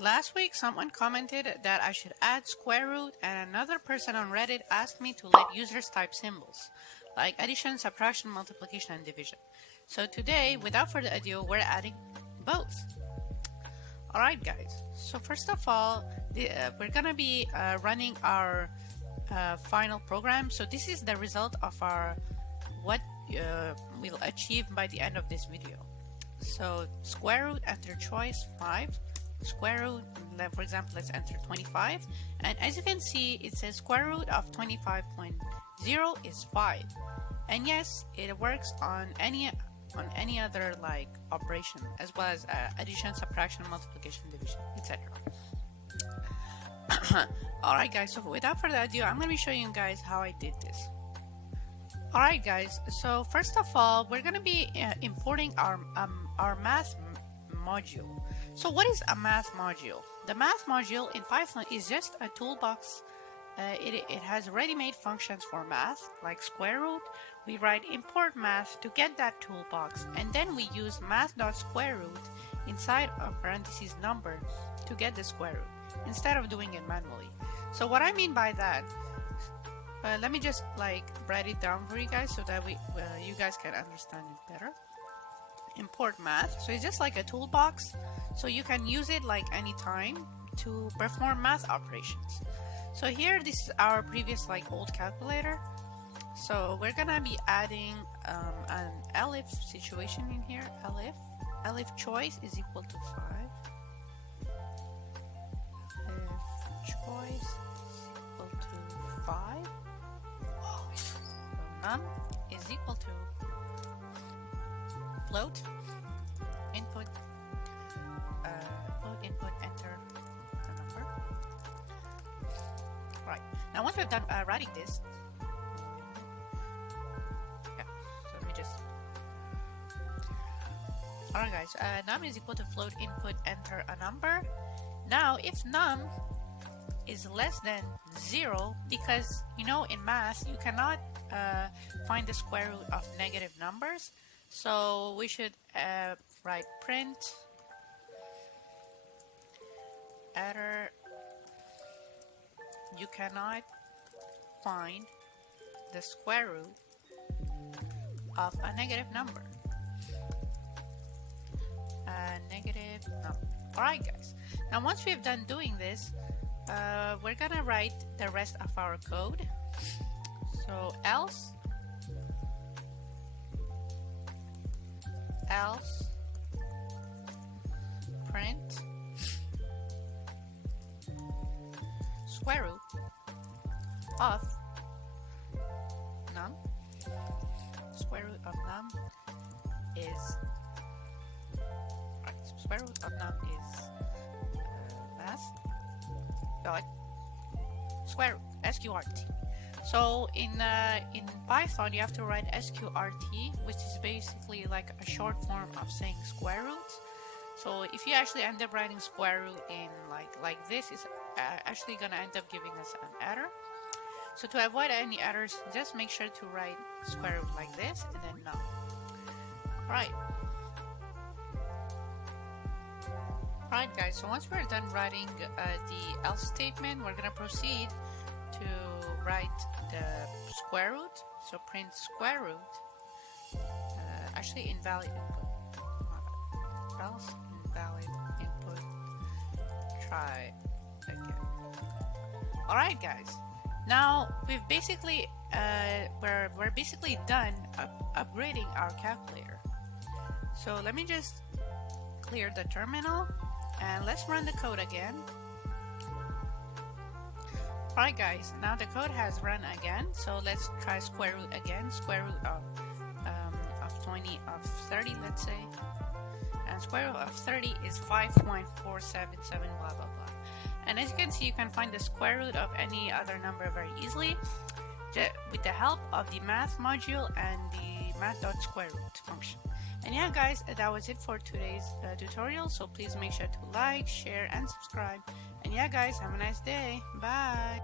Last week, someone commented that I should add square root, and another person on Reddit asked me to let users type symbols, like addition, subtraction, multiplication, and division. So today, without further ado, we're adding both. Alright guys, so first of all, we're gonna be running our final program. So this is the result of our what we'll achieve by the end of this video. So square root, enter choice 5. Square root, for example, let's enter 25, and as you can see, it says square root of 25.0 is 5, and yes, it works on any other like operation, as well as addition, subtraction, multiplication, division, etc. Alright guys, so without further ado, I'm going to be showing you guys how I did this. Alright guys, so first of all, we're going to be importing our math module. So what is a math module? The math module in Python is just a toolbox. It has ready-made functions for math, like square root. We write import math to get that toolbox, and then we use math.sqrt inside of parentheses number to get the square root, instead of doing it manually. So what I mean by that, let me just like write it down for you guys so that you guys can understand it better. Import math, so it's just like a toolbox, so you can use it like anytime to perform math operations. So here, this is our previous like old calculator. So we're gonna be adding an elif situation in here. Elif choice is equal to 5. If choice is equal to 5, so num is equal to float input enter a number. Right, now once we've done writing this, so let me just, alright guys, num is equal to float input enter a number. Now if num is less than 0, because you know in math you cannot find the square root of negative numbers, so we should write print error, you cannot find the square root of a negative number. Alright guys, now once we've done doing this, we're gonna write the rest of our code. So else print square root of num. Square root of num is square root of num is math dot square root, sqrt. So in Python you have to write sqrt, which is basically like a short form of saying square root. So if you actually end up writing square root in like this, it's actually gonna end up giving us an error. So to avoid any errors, just make sure to write square root like this and then num. Alright guys, so once we're done writing the else statement, we're gonna proceed to write the square root. So print square root, actually invalid input, else invalid input, try again. Alright guys, now we've basically we're basically done upgrading our calculator. So let me just clear the terminal and let's run the code again. Alright guys, now the code has run again, so let's try square root again. Square root of 30, let's say, and square root of 30 is 5.477 blah blah blah. And as you can see, you can find the square root of any other number very easily with the help of the math module and the math.sqrt function. And yeah guys, that was it for today's tutorial, so please make sure to like, share and subscribe. And yeah guys, have a nice day. Bye.